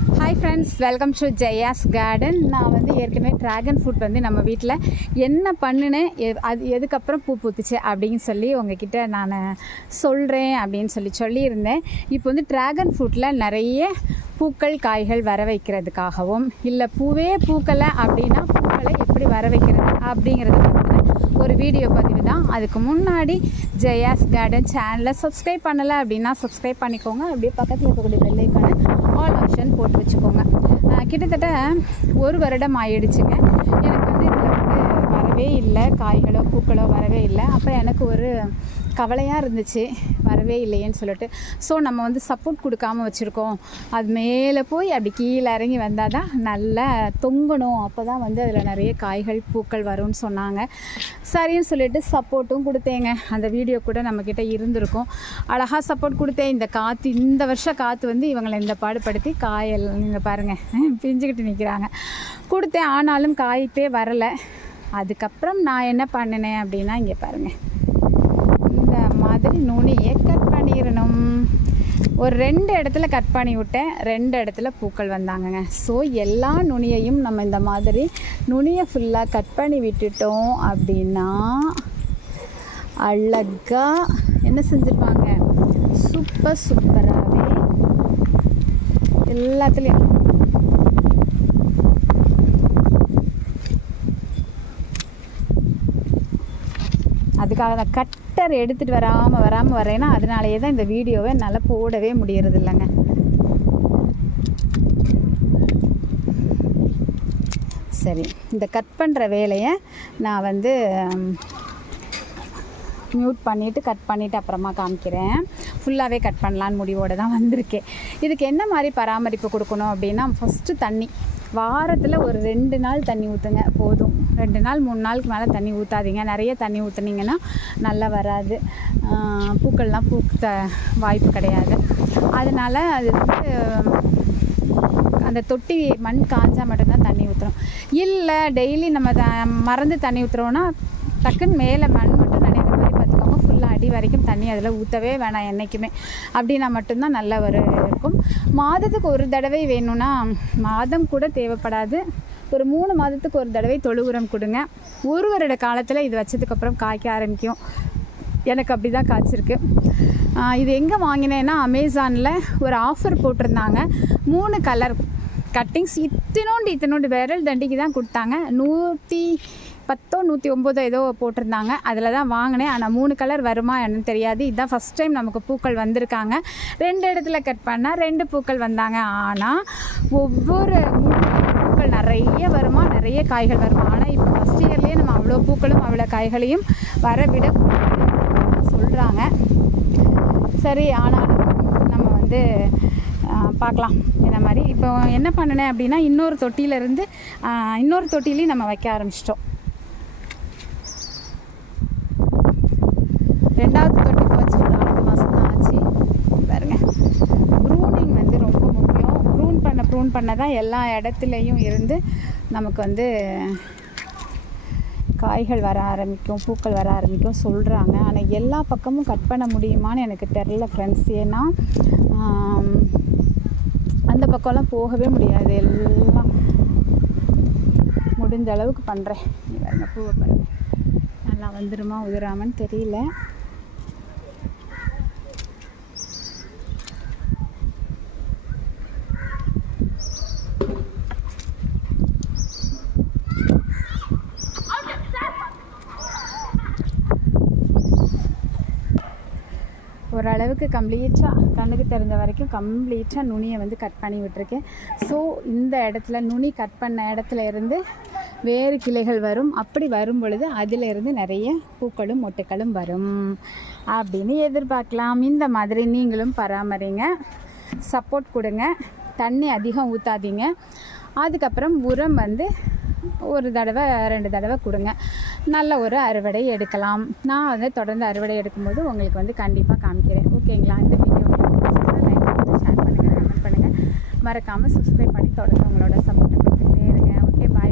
Hi friends welcome to Jaya's garden நான் வந்து ஏற்கனவே ட்ராகன் ஃப்ரூட் வந்து நம்ம வீட்டில் என்ன பண்ணினேன் எ- அது எதுக்கப்புறம் பூ பூத்துச்சு அப்படின்னு சொல்லி உங்ககிட்ட நான் சொல்கிறேன் அப்படின்னு சொல்லி சொல்லியிருந்தேன். இப்போ வந்து ட்ராகன் ஃப்ரூட்டில் நிறைய பூக்கள் காய்கள் வர வைக்கிறதுக்காகவும் இல்லை பூவே பூக்கலை அப்படின்னா பூக்களை எப்படி வர வைக்கிறது அப்படிங்கிறத வந்து ஒரு வீடியோ பதிவு தான். அதுக்கு முன்னாடி ஜெயாஸ் கார்டன் சேனலை சப்ஸ்கிரைப் பண்ணலை அப்படின்னா சப்ஸ்கிரைப் பண்ணிக்கோங்க. அப்படியே பக்கத்தில் இருக்கக்கூடிய வெள்ளைக்கான ஆல் ஆப்ஷன் போட்டு வச்சுக்கோங்க. கிட்டத்தட்ட ஒரு வருடம் ஆயிடுச்சுங்க. எனக்கு வந்து இதில் வந்து வரவே இல்லை. காய்களோ பூக்களோ வரவே இல்லை. அப்புறம் எனக்கு ஒரு கவலையாக இருந்துச்சு. வரவே இல்லையேன்னு சொல்லிட்டு. ஸோ நம்ம வந்து சப்போர்ட் கொடுக்காம வச்சுருக்கோம். அது மேலே போய் அப்படி கீழே இறங்கி வந்தால் தான் நல்லா தொங்கணும். அப்போ தான் வந்து அதில் நிறைய காய்கள் பூக்கள் வரும்னு சொன்னாங்க. சரின்னு சொல்லிட்டு சப்போர்ட்டும் கொடுத்தேங்க. அந்த வீடியோ கூட நம்மக்கிட்ட இருந்திருக்கும். அழகாக சப்போர்ட் கொடுத்தேன். இந்த காற்று இந்த வருஷம் காற்று வந்து இவங்களை இந்த பாடுபடுத்தி காயல் நீங்கள் பாருங்கள் பிஞ்சுக்கிட்டு நிற்கிறாங்க கொடுத்தேன். ஆனாலும் காய்ப்பே வரலை. அதுக்கப்புறம் நான் என்ன பண்ணினேன் அப்படின்னா இங்கே பாருங்கள் நுனியை கட் பண்ணிடணும். ஒரு ரெண்டு இடத்துல கட் பண்ணி விட்டேன் ரெண்டு இடத்துல பூக்கள் வந்தாங்கங்க. ஸோ எல்லா நுனியையும் நம்ம இந்த மாதிரி நுனியை ஃபுல்லாக கட் பண்ணி விட்டுட்டோம் அப்படின்னா அழகாக என்ன செஞ்சுருப்பாங்க? சூப்பர் சூப்பராகவே எல்லாத்துலேயும். அதுக்காக தான் கட் கட்டர் எடுத்துகிட்டு வராமல் வராமல் வரேன்னா அதனாலேயே தான் இந்த வீடியோவை என்னால் போடவே முடியறது இல்லைங்க சரி இந்த கட் பண்ணுற வேலையை நான் வந்து மியூட் பண்ணிவிட்டு கட் பண்ணிவிட்டு அப்புறமா காமிக்கிறேன். ஃபுல்லாகவே கட் பண்ணலான்னு முடிவோடு தான் வந்திருக்கேன். இதுக்கு என்ன மாதிரி பராமரிப்பு கொடுக்கணும் அப்படின்னா ஃபஸ்ட்டு தண்ணி. வாரத்தில் ஒரு ரெண்டு நாள் தண்ணி ஊற்றுங்க போதும். ரெண்டு நாள் மூணு நாளுக்கு மேலே தண்ணி ஊற்றாதீங்க நிறைய தண்ணி ஊற்றுனீங்கன்னா நல்லா வராது. பூக்கள்லாம் பூக்க வாய்ப்பு கிடையாது. அதனால் அது வந்து அந்த தொட்டி மண் காஞ்சால் மட்டும்தான் தண்ணி ஊற்றுறோம் இல்லை டெய்லி நம்ம த மறந்து தண்ணி ஊற்றுறோன்னா டக்குன்னு மேலே மண் மட்டும் நனைகிற மாதிரி பார்த்துக்கோங்க ஃபுல்லாக அடி வரைக்கும் தண்ணி அதில் ஊற்றவே வேணாம் என்றைக்குமே அப்படின்னா மட்டும்தான் நல்ல ஒரு இருக்கும். மாதத்துக்கு ஒரு தடவை வேணும்னா மாதம் கூட தேவைப்படாது. ஒரு மூணு மாதத்துக்கு ஒரு தடவை தொழு உரம் கொடுங்க. ஒரு வருட காலத்தில் இது வச்சதுக்கப்புறம் காய்க்க ஆரம்பிக்கும். எனக்கு அப்படி தான் காய்ச்சிருக்கு இது எங்கே வாங்கினேன்னா அமேசானில் ஒரு ஆஃபர் போட்டிருந்தாங்க. மூணு கலர் கட்டிங்ஸ் இத்தினோண்டு இத்தினோண்டு விரல் தண்டிக்கு தான் கொடுத்தாங்க. நூற்றி பத்தோ நூற்றி ஒம்போதோ ஏதோ போட்டிருந்தாங்க. அதில் தான் வாங்கினேன். ஆனால் மூணு கலர் வருமா என்னன்னு தெரியாது. இதுதான் ஃபஸ்ட் டைம் நமக்கு பூக்கள் வந்திருக்காங்க. ரெண்டு இடத்துல கட் பண்ணால் ரெண்டு பூக்கள் வந்தாங்க. ஆனால் ஒவ்வொரு பூக்கள் நிறைய வருமா நிறைய காய்கள் வருமா? ஆனால் இப்போ ஃபஸ்ட் இயர்லேயே நம்ம அவ்வளோ பூக்களும் அவ்வளோ காய்களையும் வர விட சொல்கிறாங்க சரி ஆனாலும் நம்ம வந்து பார்க்கலாம். இந்த மாதிரி? இப்போ என்ன பண்ணினேன் அப்படின்னா இன்னொரு தொட்டியிலேருந்து இன்னொரு தொட்டிலையும் நம்ம வைக்க ஆரம்பிச்சிட்டோம். ரெண்டாவது தொட்டி போச்சு ஒரு ஆறு மாதம் தான் ஆச்சு. பாருங்க ப்ரூனிங் வந்து ரொம்ப முக்கியம். ப்ரூன் பண்ண ப்ரூன் பண்ண தான் எல்லா இடத்துலையும் இருந்து நமக்கு வந்து காய்கள் வர ஆரம்பிக்கும் பூக்கள் வர ஆரம்பிக்கும் சொல்கிறாங்க ஆனால் எல்லா பக்கமும் கட் பண்ண முடியுமான்னு எனக்கு தெரில ஃப்ரெண்ட்ஸ் ஏன்னா அந்த பக்கம்லாம் போகவே முடியாது. எல்லாம் முடிஞ்ச அளவுக்கு பண்ணுறேன் பூவை பாருங்க. நல்லா வந்துருமா உதிராமன்னு தெரியல. ஓரளவுக்கு கம்ப்ளீட்டாக கண்ணுக்கு தெரிஞ்ச வரைக்கும் கம்ப்ளீட்டாக நுனியை வந்து கட் பண்ணி விட்டுருக்கேன். ஸோ இந்த இடத்துல நுனி கட் பண்ண இடத்துல இருந்து வேறு கிளைகள் வரும். அப்படி வரும் பொழுது அதிலிருந்து நிறைய பூக்களும் மொட்டுக்களும் வரும். அப்படின்னு எதிர்பார்க்கலாம். இந்த மாதிரி நீங்களும் பராமரிங்க. சப்போர்ட் கொடுங்க. தண்ணி அதிகம் ஊற்றாதீங்க அதுக்கப்புறம் உரம் வந்து ஒரு தடவை ரெண்டு தடவை கொடுங்க. நல்ல ஒரு அறுவடை எடுக்கலாம். நான் வந்து தொடர்ந்து அறுவடை எடுக்கும்போது உங்களுக்கு வந்து கண்டிப்பாக காமிக்கிறேன். ஓகேங்களா இந்த வீடியோ லைக் பண்ணுங்கள் ஷேர் பண்ணுங்கள் கமெண்ட் பண்ணுங்கள் மறக்காமல் சப்ஸ்கிரைப் பண்ணி தொடர்ந்து உங்களோட சப்போர்ட்டை பேருங்க ஓகே பா